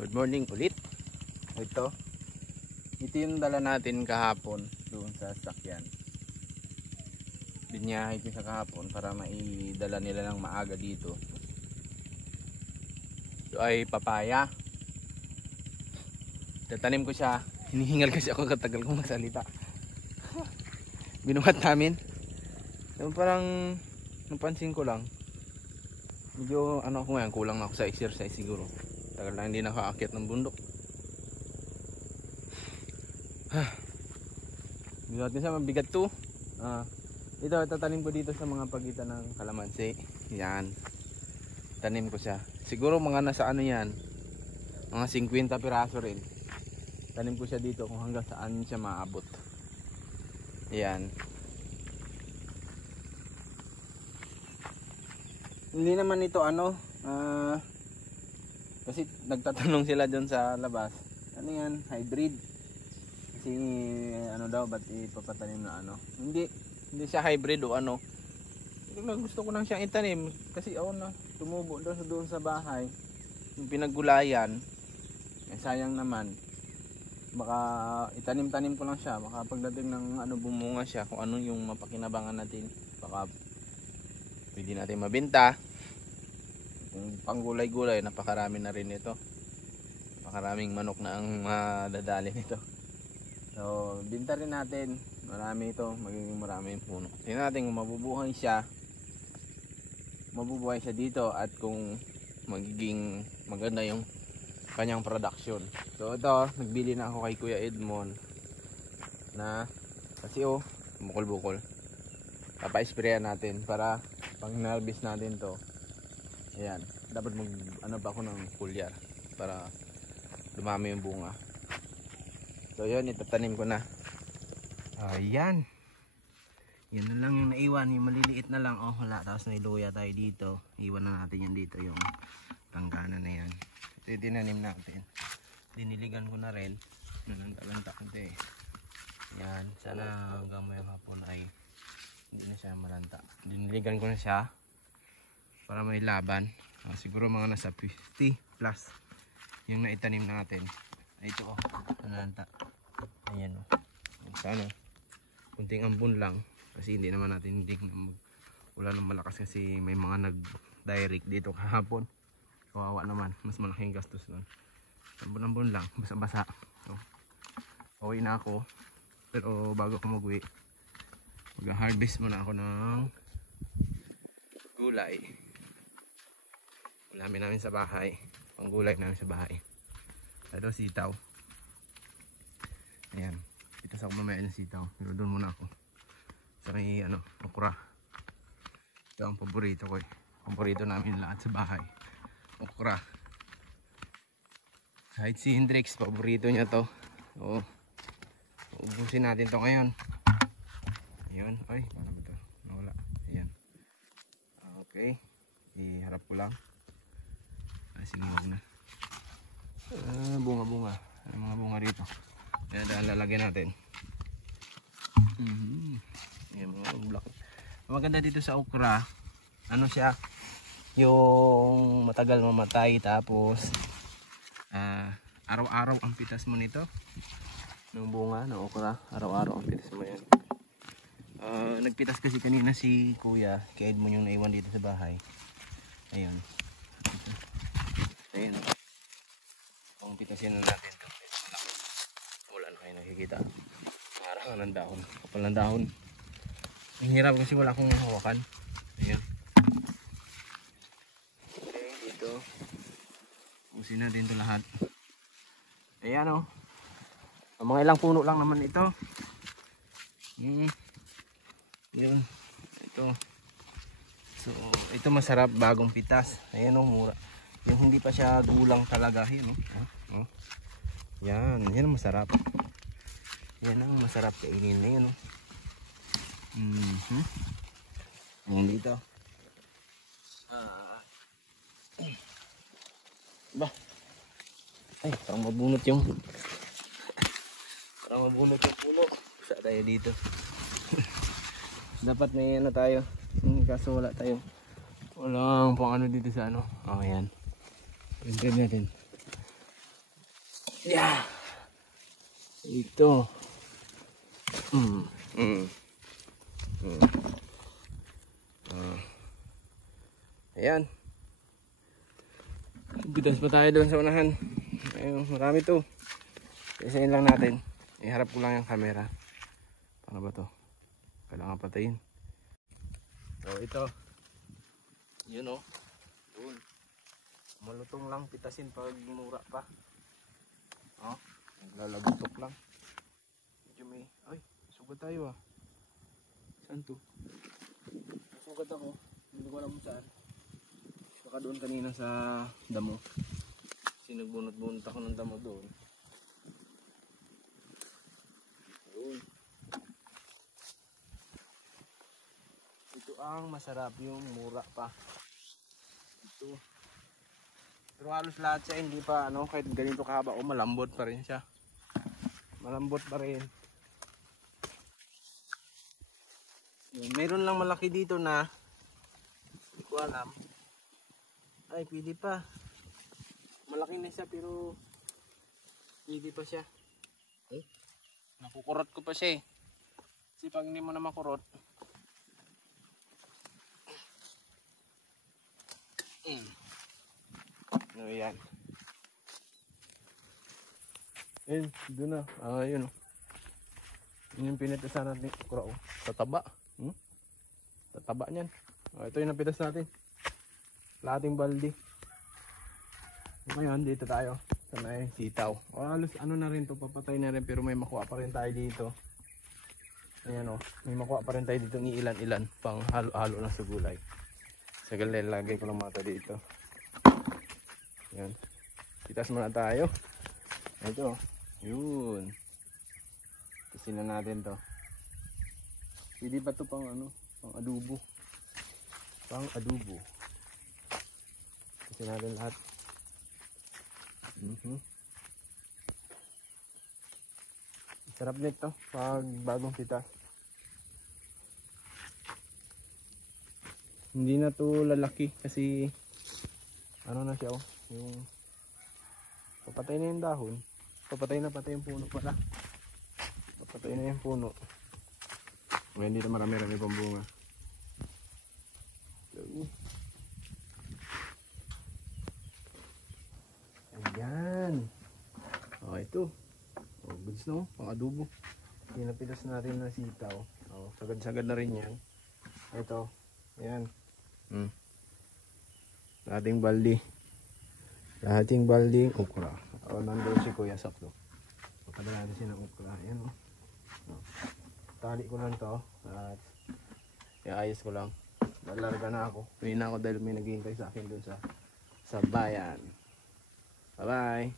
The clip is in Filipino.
Good morning ulit. Ito yung dala natin kahapon doon sa sasakyan. Binyahe ko sa kahapon para maidala nila ng maaga dito. Ito ay papaya. Tatanim ko siya. Hinihingal kasi ako katagal kong magsalita. Binuhat namin. So, parang napansin ko lang. Medyo ano ako ngayon, kulang na ako sa exercise siguro. Tagal na hindi nakaakyat ng bundok. Binuhat ko siya, mabigat to. Ito, tatanim ko dito sa mga pagitan ng kalamansi. Yan. Tanim ko siya. Siguro mga nasa ano yan. Mga 50 piraso rin. Tanim ko siya dito kung hanggang saan siya maabot. Yan. Hindi naman ito ano. Kasi nagtatanong sila dyan sa labas. Ano yan? Hybrid. Kasi ano daw, ba't ipapatanim na ano? Hindi siya hybrid o ano. Gusto ko lang siyang itanim. Kasi na, tumubo doon sa bahay. Yung pinaggulayan. Sayang naman. Baka itanim-tanim ko lang siya. Baka pagdating ng ano, bumunga siya. Kung ano yung mapakinabangan natin. Baka pwede natin mabenta. Kung panggulay-gulay, napakarami na rin ito. Napakaraming manok na ang madadali nito. So, binta rin natin. Marami ito, magiging marami yung puno. Tingnan natin kung mabubuhay siya. Mabubuhay siya dito at kung magiging maganda yung kanyang production. So, ito, nagbili na ako kay Kuya Edmond na kasi bukol-bukol. Papa-sprayan natin para pag na-harvest natin to. Ayan, dapat ano pa ako ng foliar para dumami yung bunga. So yun, itatanim ko na. Ayan. Yan na lang yung naiwan, yung maliliit na lang. Wala, tapos nailuya tayo dito. Iwan na natin yan dito, yung tanggana na yan. Ito itinanim natin. Diniligan ko na rin. Nalanta-lanta ko ito eh. Yan, sana hanggang may hapon ay hindi na siya malanta. Diniligan ko na siya para may laban. Siguro mga nasa 50 plus yung naitanim natin. Ito nalanta. Ayan sana kunting ambon lang kasi hindi naman natin wala nang malakas kasi may mga nag-direct dito kahapon. Kawawa naman, mas malaking gastos nun. Ambon-ambon lang, basa-basa. So, uwi na ako. Pero bago ako mag-uwi, mag-harvest muna ako ng gulay. Gulay namin sa bahay. Panggulay namin sa bahay. Ito sitaw. Ayan. Ito sa ako mamaya ng sitaw. Pero doon muna ako. Sa may okra. Ito ang paborito ko eh. Paborito namin lahat sa bahay. Okra. Kahit si Hendrix, paborito niya to. Ubusin natin to ngayon. Ayun. Ay, paano ba ito? Nawala. Ayan. Okay. Iharap ko lang. Sinuwag na. Bunga-bunga. May mga bunga rito. Ayan, lalagyan natin. Ayan, mga black. Maganda dito sa okra, ano siya, yung matagal mamatay, tapos araw-araw ang pitas mo nito ng bunga ng okra. Araw-araw ang pitas mo yan. Nagpitas kasi kanina si Kuya kaya mo yung naiwan dito sa bahay. Ayun. Ayun. Kung pitasin na natin ito, wala na kayo nakikita. Parang ng dahon. Kapal ng dahon. Ang hirap kasi wala akong hawakan. Ayun. Okay, dito. Usin natin ito lahat. Ayan mga ilang puno lang naman ito. Yun. Ito. So, ito masarap bagong pitas. Ayan mura. Yung hindi pa siya gulang talaga. Yan yan ang masarap. Yan ang masarap kainin na yun. Ayan dito. Ay, parang mabunot yung puno. Saan tayo dito? Dapat may tayo. Kaso wala tayo. Walang pang dito sa ayan. Pwede natin. Yeah. Ito. Ayan. Bitas pa tayo doon sa unahan. Ayun, marami to. Isayin lang natin. Iharap ko lang yung camera. Paano ba to? Kailangan patayin. So ito. Yun o. Doon. Malutong lang pitasin pag mura pa. Oh, naglalagutok lang. Medyo may... Ay, sugat tayo ah. Saan to? Sugat ako. Hindi ko alam saan. Baka doon kanina sa damo. Kasi nagbunot-bunot ako ng damo doon. Doon. Ito ang masarap, yung mura pa. Ito. Pero halos lahat siya hindi pa ano, kahit ganito kahaba o malambot pa rin siya. Malambot pa rin. Yun, mayroon lang malaki dito na hindi ko alam. Ay, pwede pa. Malaki na siya pero pwede pa siya. Eh, nakukurot ko pa siya eh. Kasi pag hindi mo na makurot, ano yan? Ayun, doon na. Ayun o. Yun yung pinitasan natin. Kura o. Tataba. Tataba niyan. Ito yung napitas natin. Lahating baldi. Ngayon, dito tayo. Sa may sitaw. O halos ano na rin to, papatay na rin. Pero may makuha pa rin tayo dito. Ayan o. May makuha pa rin tayo dito ng ilan-ilan. Pang halo-halo na sa gulay. Sagali, lagay ko lang mata dito. Yan. Pitas muna tayo. Ito. Yun. Pisin na natin to. Pwede ba to pang ano? Pang adobo. Pang adobo. Pisin natin lahat. Sarap nito pag bagong pitas. Hindi na to lalaki kasi ano na siya oh. Yung papatay na yung dahon, papatay yung puno pala, papatay na yung puno. Ngayon dito marami-rami pang bunga. Ayan. Oh, ito. Oh, goods no, pang adobo. Pinapitas natin na sitaw. Oh, sagad-sagad na rin yan. Ito. Ayan. Lahating balding okra. O, nandun si Kuya Sakto. Pagkadala natin siya ng okra. Ayan o. Tali ko lang to. At iayos ko lang. Nalarga na ako. Pwede na ako dahil may naghihintay sa akin dun sa bayan. Bye bye.